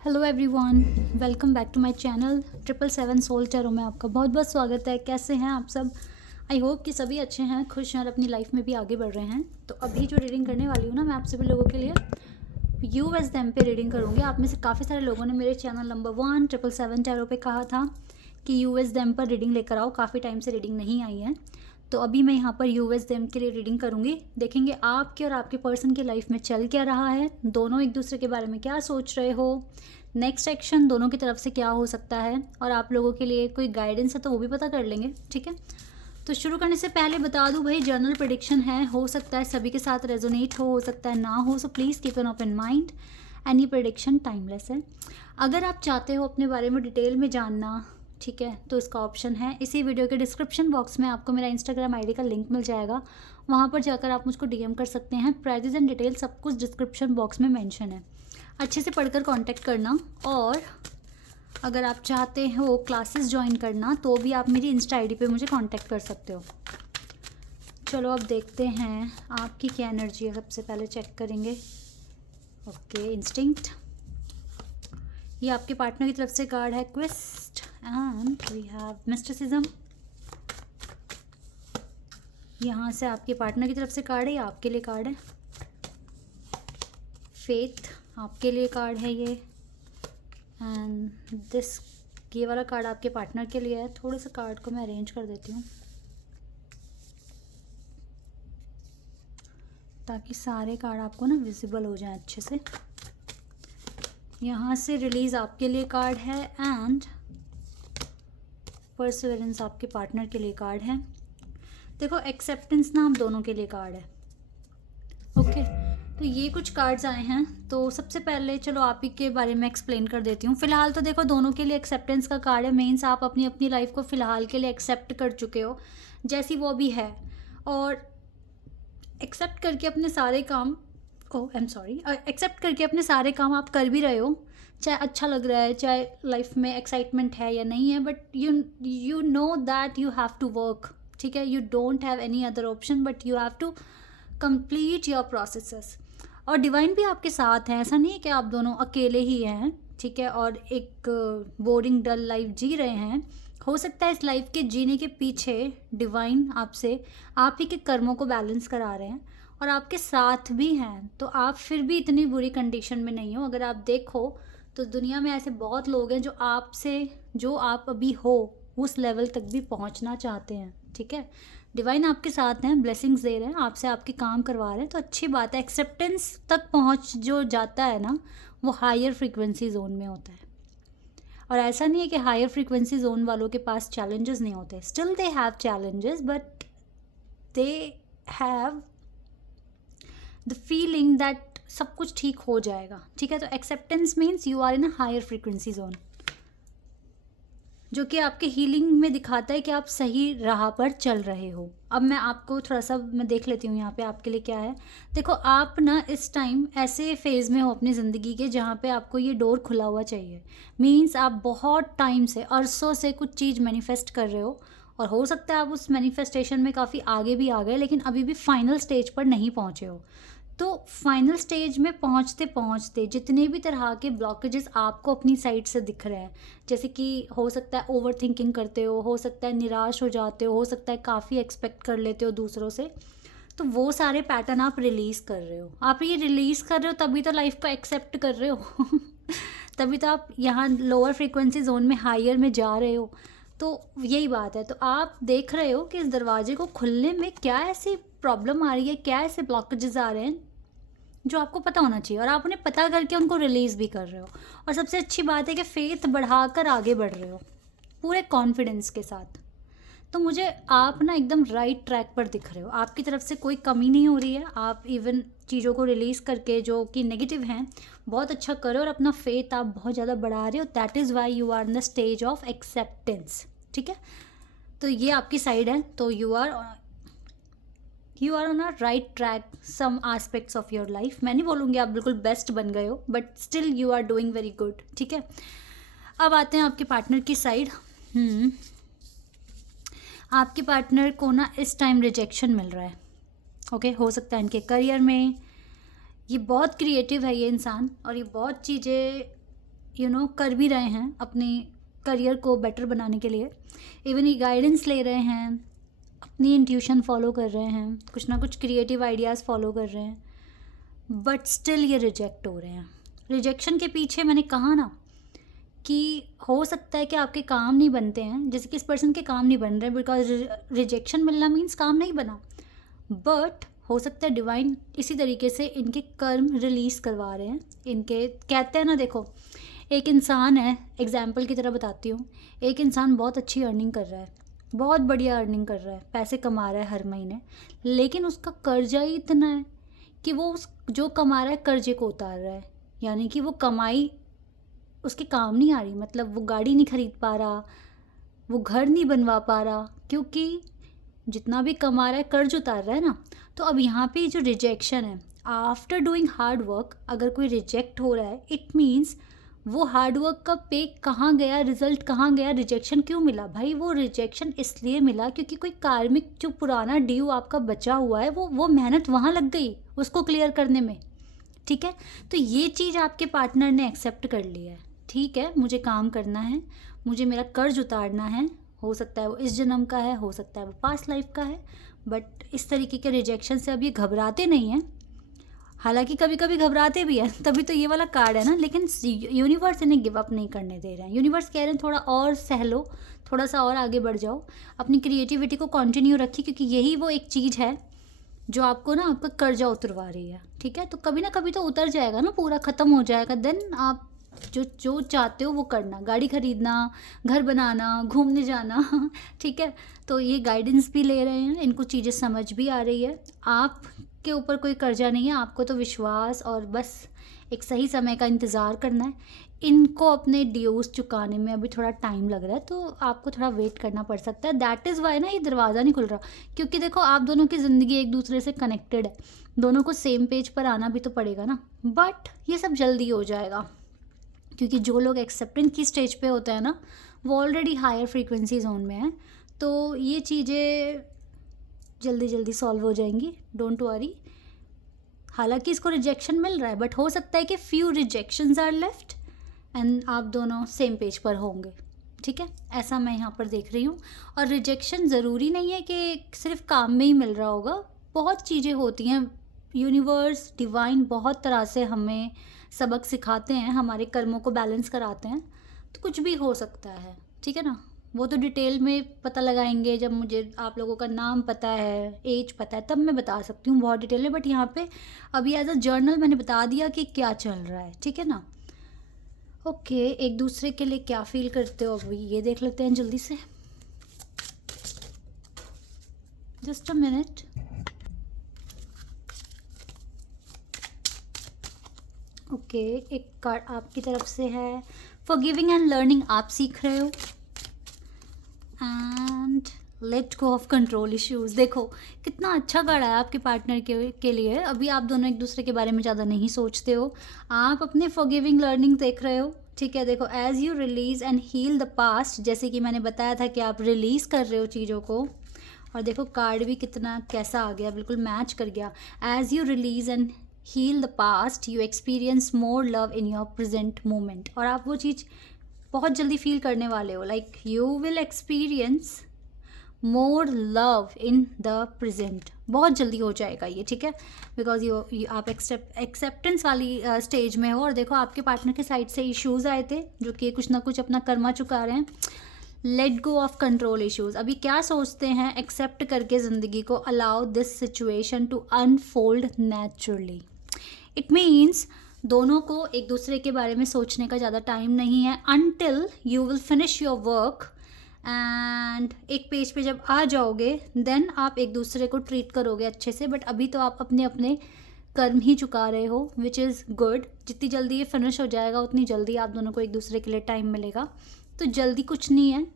Hello everyone, welcome back to my channel 777 soul tarot में आपका बहुत बहुत स्वागत है। कैसे हैं आप सब? आई होप कि सभी अच्छे हैं, खुश हैं और अपनी लाइफ में भी आगे बढ़ रहे हैं। तो अभी जो रीडिंग करने वाली हूँ ना, मैं आप सभी लोगों के लिए यूएसडीएम पे रीडिंग करूँगी। आप में से काफ़ी सारे लोगों ने मेरे चैनल नंबर 777 टैरो पे कहा था कि यूएसडीएम पर रीडिंग लेकर आओ, काफ़ी टाइम से रीडिंग नहीं आई है। तो अभी मैं यहाँ पर यूएसडीएम के लिए रीडिंग करूँगी। देखेंगे आपके और आपके पर्सन की लाइफ में चल क्या रहा है, दोनों एक दूसरे के बारे में क्या सोच रहे हो, नेक्स्ट एक्शन दोनों की तरफ से क्या हो सकता है, और आप लोगों के लिए कोई गाइडेंस है तो वो भी पता कर लेंगे। ठीक है, तो शुरू करने से पहले बता दूं भाई, जर्नल प्रेडिक्शन है, हो सकता है सभी के साथ रेजोनेट हो सकता है ना हो, so please keep an open mind. Any prediction timeless है। अगर आप चाहते हो अपने बारे में डिटेल में जानना, ठीक है, तो इसका ऑप्शन है इसी वीडियो के डिस्क्रिप्शन बॉक्स में, आपको मेरा इंस्टाग्राम आईडी का लिंक मिल जाएगा। वहाँ पर जाकर आप मुझको डीएम कर सकते हैं। प्राइजेज एंड डिटेल सब कुछ डिस्क्रिप्शन बॉक्स में मेंशन है, अच्छे से पढ़कर कांटेक्ट करना। और अगर आप चाहते हो क्लासेस ज्वाइन करना तो भी आप मेरी इंस्टा आईडी पे मुझे कांटेक्ट कर सकते हो। चलो अब देखते हैं आपकी क्या एनर्जी है। सबसे पहले चेक करेंगे। ओके, इंस्टिंक्ट, ये आपके पार्टनर की तरफ से कार्ड है क्विस्ट, एंड वी हैव मिस्टिसिज्म। यहाँ से आपके पार्टनर की तरफ से कार्ड है, या आपके लिए कार्ड है फेथ, आपके लिए कार्ड है ये। एंड दिस, ये वाला कार्ड आपके पार्टनर के लिए है। थोड़े से कार्ड को मैं अरेंज कर देती हूँ ताकि सारे कार्ड आपको ना विजिबल हो जाए अच्छे से। यहाँ से रिलीज आपके लिए कार्ड है, एंड परसिवरेंस आपके पार्टनर के लिए कार्ड है। देखो, एक्सेप्टेंस ना हम दोनों के लिए कार्ड है। ओके, तो ये कुछ कार्ड्स आए हैं। तो सबसे पहले चलो आप ही के बारे में एक्सप्लेन कर देती हूँ। फिलहाल तो देखो, दोनों के लिए एक्सेप्टेंस का कार्ड है। मीन्स आप अपनी अपनी लाइफ को फ़िलहाल के लिए एक्सेप्ट कर चुके हो जैसी वो भी है, और एक्सेप्ट करके अपने सारे काम एक्सेप्ट करके अपने सारे काम आप कर भी रहे हो। चाहे अच्छा लग रहा है, चाहे लाइफ में एक्साइटमेंट है या नहीं है, but you know that you have to work. ठीक है, you don't have any other option, but you have to complete your processes. और डिवाइन भी आपके साथ है, ऐसा नहीं है कि आप दोनों अकेले ही हैं। ठीक है, और एक बोरिंग डल लाइफ जी रहे हैं। हो सकता है इस लाइफ के जीने के पीछे डिवाइन आपसे आप ही के कर्मों को बैलेंस करा रहे हैं और आपके साथ भी हैं। तो आप फिर भी इतनी बुरी कंडीशन में नहीं हो। अगर आप देखो तो दुनिया में ऐसे बहुत लोग हैं जो आपसे, जो आप अभी हो उस लेवल तक भी पहुंचना चाहते हैं। ठीक है, डिवाइन आपके साथ हैं, ब्लेसिंग्स दे रहे हैं, आपसे आपके काम करवा रहे हैं, तो अच्छी बात है। एक्सेप्टेंस तक पहुंच जो जाता है ना, वो हायर फ्रीक्वेंसी जोन में होता है। और ऐसा नहीं है कि हायर फ्रीक्वेंसी जोन वालों के पास चैलेंजेस नहीं होते। Still they have challenges, but they have the feeling that सब कुछ ठीक हो जाएगा। ठीक है, तो acceptance means you are in a higher frequency zone, जो कि आपके हीलिंग में दिखाता है कि आप सही राह पर चल रहे हो। अब मैं आपको थोड़ा सा मैं देख लेती हूँ यहाँ पे आपके लिए क्या है। देखो, आप ना इस टाइम ऐसे फेज़ में हो अपनी ज़िंदगी के जहाँ पे आपको ये डोर खुला हुआ चाहिए। मीन्स आप बहुत टाइम से, अरसों से कुछ चीज़ मैनिफेस्ट कर रहे हो, और हो सकता है आप उस मैनिफेस्टेशन में काफ़ी आगे भी आ गए, लेकिन अभी भी फाइनल स्टेज पर नहीं पहुँचे हो। तो फाइनल स्टेज में पहुंचते पहुंचते जितने भी तरह के ब्लॉकेजेस आपको अपनी साइड से दिख रहे हैं, जैसे कि हो सकता है ओवर थिंकिंग करते हो सकता है निराश हो जाते हो सकता है काफ़ी एक्सपेक्ट कर लेते हो दूसरों से, तो वो सारे पैटर्न आप रिलीज़ कर रहे हो। आप ये रिलीज़ कर रहे हो तभी तो लाइफ को एक्सेप्ट कर रहे हो तभी तो आप यहाँ लोअर फ्रीक्वेंसी जोन में हायर में जा रहे हो। तो यही बात है। तो आप देख रहे हो कि इस दरवाजे को खुलने में क्या ऐसी प्रॉब्लम आ रही है, क्या ऐसे ब्लॉकेजेस आ रहे हैं जो आपको पता होना चाहिए, और आप उन्हें पता करके उनको रिलीज़ भी कर रहे हो। और सबसे अच्छी बात है कि फेथ बढ़ाकर आगे बढ़ रहे हो पूरे कॉन्फिडेंस के साथ। तो मुझे आप ना एकदम राइट ट्रैक पर दिख रहे हो, आपकी तरफ से कोई कमी नहीं हो रही है। आप इवन चीज़ों को रिलीज़ करके जो कि नेगेटिव हैं बहुत अच्छा करो, और अपना फेथ आप बहुत ज़्यादा बढ़ा रहे हो। That is why you are in the stage of acceptance. ठीक है, तो ये आपकी साइड है। तो you are on a right track some aspects of your life. मैं नहीं बोलूँगी आप बिल्कुल बेस्ट बन गए हो, but still you are doing very good. ठीक है, अब आते हैं आपके पार्टनर की साइड। आपके पार्टनर को ना इस टाइम रिजेक्शन मिल रहा है। ओके, हो सकता है इनके करियर में। ये बहुत क्रिएटिव है ये इंसान, और ये बहुत चीज़ें कर भी रहे हैं अपने करियर को बेटर बनाने के लिए। इवन ये गाइडेंस ले रहे हैं, अपनी इंट्यूशन फॉलो कर रहे हैं, कुछ ना कुछ क्रिएटिव आइडियाज़ फॉलो कर रहे हैं, बट स्टिल ये रिजेक्ट हो रहे हैं। रिजेक्शन के पीछे मैंने कहा ना कि हो सकता है कि आपके काम नहीं बनते हैं, जैसे कि इस पर्सन के काम नहीं बन रहे बिकॉज रिजेक्शन मिलना मीन्स काम नहीं बना, बट हो सकता है डिवाइन इसी तरीके से इनके कर्म रिलीज़ करवा रहे हैं। इनके कहते हैं ना, देखो एक इंसान है, एग्जाम्पल की तरह बताती हूँ, एक इंसान बहुत अच्छी अर्निंग कर रहा है, बहुत बढ़िया अर्निंग कर रहा है, पैसे कमा रहा है हर महीने, लेकिन उसका कर्जा ही इतना है कि वो उस जो कमा रहा है कर्जे को उतार रहा है, यानी कि वो कमाई उसके काम नहीं आ रही। मतलब वो गाड़ी नहीं खरीद पा रहा, वो घर नहीं बनवा पा रहा, क्योंकि जितना भी कमा रहा है कर्ज उतार रहा है ना। तो अब यहाँ पे जो रिजेक्शन है, आफ्टर डूइंग हार्ड वर्क अगर कोई रिजेक्ट हो रहा है, इट मीन्स वो हार्ड वर्क का पे कहाँ गया, रिजल्ट कहाँ गया, रिजेक्शन क्यों मिला? भाई वो रिजेक्शन इसलिए मिला क्योंकि कोई कार्मिक जो पुराना ड्यू आपका बचा हुआ है वो मेहनत वहाँ लग गई उसको क्लियर करने में। ठीक है, तो ये चीज़ आपके पार्टनर ने एक्सेप्ट कर लिया है। ठीक है, मुझे काम करना है, मुझे मेरा कर्ज उतारना है, हो सकता है वो इस जन्म का है, हो सकता है वो पास्ट लाइफ का है, बट इस तरीके के रिजेक्शन से अब ये घबराते नहीं हैं। हालांकि कभी कभी घबराते भी हैं, तभी तो ये वाला कार्ड है ना, लेकिन यूनिवर्स इन्हें गिव अप नहीं करने दे रहे हैं। यूनिवर्स कह रहे हैं थोड़ा और सह लो, थोड़ा सा और आगे बढ़ जाओ, अपनी क्रिएटिविटी को कंटिन्यू रखिए, क्योंकि यही वो एक चीज़ है जो आपको ना आपका कर्जा उतरवा रही है। ठीक है, तो कभी ना कभी तो उतर जाएगा ना, पूरा ख़त्म हो जाएगा, देन आप जो जो चाहते हो वो करना, गाड़ी खरीदना, घर बनाना, घूमने जाना। ठीक है, तो ये गाइडेंस भी ले रहे हैं, इनको चीज़ें समझ भी आ रही है। आपके ऊपर कोई कर्जा नहीं है, आपको तो विश्वास और बस एक सही समय का इंतज़ार करना है। इनको अपने ड्यूज़ चुकाने में अभी थोड़ा टाइम लग रहा है, तो आपको थोड़ा वेट करना पड़ सकता है। दैट इज़ वाई ना ये दरवाज़ा नहीं खुल रहा, क्योंकि देखो आप दोनों की ज़िंदगी एक दूसरे से कनेक्टेड है, दोनों को सेम पेज पर आना भी तो पड़ेगा ना। बट ये सब जल्दी हो जाएगा, क्योंकि जो लोग एक्सेप्टेंस की स्टेज पे होते हैं ना, वो ऑलरेडी हायर फ्रीक्वेंसी जोन में है, तो ये चीज़ें जल्दी जल्दी सॉल्व हो जाएंगी, डोंट वरी। हालांकि इसको रिजेक्शन मिल रहा है, बट हो सकता है कि few rejections are left and आप दोनों सेम पेज पर होंगे। ठीक है, ऐसा मैं यहाँ पर देख रही हूँ। और रिजेक्शन ज़रूरी नहीं है कि सिर्फ काम में ही मिल रहा होगा, बहुत चीज़ें होती हैं, यूनिवर्स डिवाइन बहुत तरह से हमें सबक सिखाते हैं, हमारे कर्मों को बैलेंस कराते हैं, तो कुछ भी हो सकता है। ठीक है ना, वो तो डिटेल में पता लगाएंगे जब मुझे आप लोगों का नाम पता है, एज पता है, तब मैं बता सकती हूँ बहुत डिटेल में, बट यहाँ पे अभी एज अ जर्नल मैंने बता दिया कि क्या चल रहा है। ठीक है ना, ओके, एक दूसरे के लिए क्या फील करते हो अभी ये देख लेते हैं जल्दी से, जस्ट अ मिनट। ओके, एक कार्ड आपकी तरफ से है, फॉरगिविंग एंड लर्निंग, आप सीख रहे हो, and let go of control issues. देखो कितना अच्छा कार्ड है आपके पार्टनर के लिए। अभी आप दोनों एक दूसरे के बारे में ज़्यादा नहीं सोचते हो, आप अपने फॉरगिविंग लर्निंग देख रहे हो। ठीक है, देखो as you release and heal the past, जैसे कि मैंने बताया था कि आप रिलीज़ कर रहे हो चीज़ों को, और देखो कार्ड भी कितना कैसा आ गया, बिल्कुल मैच कर गया। As you release and heal the past you experience more love in your present moment, और आप वो चीज़ बहुत जल्दी फील करने वाले हो, like you will experience more love in the present, बहुत जल्दी हो जाएगा ये। ठीक है, बिकॉज यू आप एक्सेप्टेंस वाली स्टेज में हो, और देखो आपके पार्टनर के साइड से इश्यूज आए थे जो कि कुछ ना कुछ अपना कर्मा चुका रहे हैं। Let go of control issues, अभी क्या सोचते हैं, एक्सेप्ट करके ज़िंदगी को allow this situation to unfold naturally. It means दोनों को एक दूसरे के बारे में सोचने का ज़्यादा टाइम नहीं है, until you will finish your work and एक पेज पे जब आ जाओगे देन आप एक दूसरे को ट्रीट करोगे अच्छे से। बट अभी तो आप अपने अपने कर्म ही चुका रहे हो, विच इज़ गुड। जितनी जल्दी ये फिनिश हो जाएगा उतनी जल्दी आप दोनों को एक दूसरे के लिए टाइम मिलेगा, तो जल्दी कुछ नहीं है।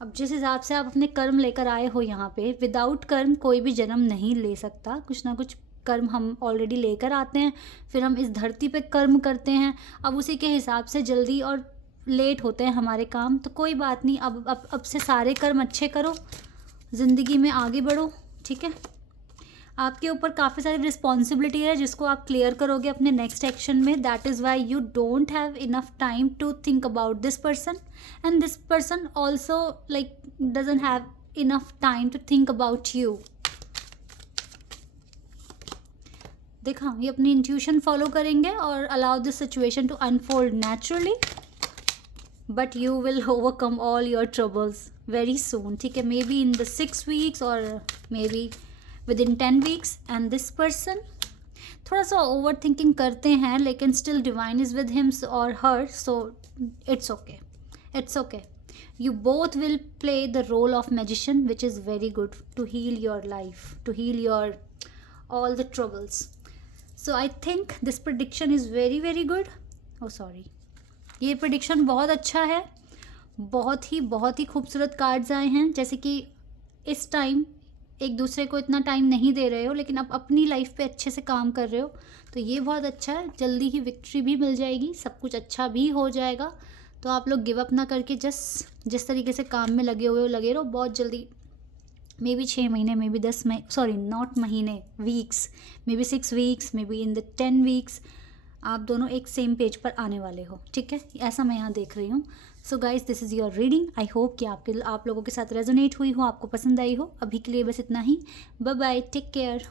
अब जिस हिसाब से आप अपने कर्म लेकर आए हो यहाँ पे, विदाउट कर्म कोई भी जन्म नहीं ले सकता, कुछ ना कुछ कर्म हम ऑलरेडी लेकर आते हैं, फिर हम इस धरती पे कर्म करते हैं, अब उसी के हिसाब से जल्दी और लेट होते हैं हमारे काम। तो कोई बात नहीं, अब से सारे कर्म अच्छे करो, ज़िंदगी में आगे बढ़ो। ठीक है, आपके ऊपर काफ़ी सारी रिस्पॉन्सिबिलिटी है जिसको आप क्लियर करोगे अपने नेक्स्ट एक्शन में. That is why you don't have enough time to think about this person, and this person also like doesn't have enough time to think about you. देखा, ये अपनी इंट्यूशन फॉलो करेंगे और allow this situation to unfold naturally, but you will overcome all your troubles very soon. ठीक है, maybe in the 6 weeks और maybe within 10 weeks. And this person थोड़ा सा ओवर थिंकिंग करते हैं, लेकिन still Divine is with him और her, so it's okay, it's okay. You both will play the role of magician, which is very good to heal your life, to heal your all the troubles. So I think this prediction is very very good. Oh sorry, ये prediction बहुत अच्छा है. बहुत ही खूबसूरत cards आए हैं. जैसे कि इस टाइम एक दूसरे को इतना टाइम नहीं दे रहे हो, लेकिन अब अपनी लाइफ पे अच्छे से काम कर रहे हो, तो ये बहुत अच्छा है. जल्दी ही विक्ट्री भी मिल जाएगी, सब कुछ अच्छा भी हो जाएगा. तो आप लोग गिव अप ना करके जिस तरीके से काम में लगे हुए हो लगे रहो. बहुत जल्दी, मे बी 6 महीने, मे बी 10 महीने, सॉरी नॉट महीने, weeks, may be 6 weeks, may be in the 10 weeks, आप दोनों एक सेम पेज पर आने वाले हो. ठीक है, ऐसा मैं यहाँ देख रही हूँ. So guys, this is your reading. I hope कि आप लोगों के साथ रेजोनेट हुई हो, आपको पसंद आई हो. अभी के लिए बस इतना ही. Bye bye, take care.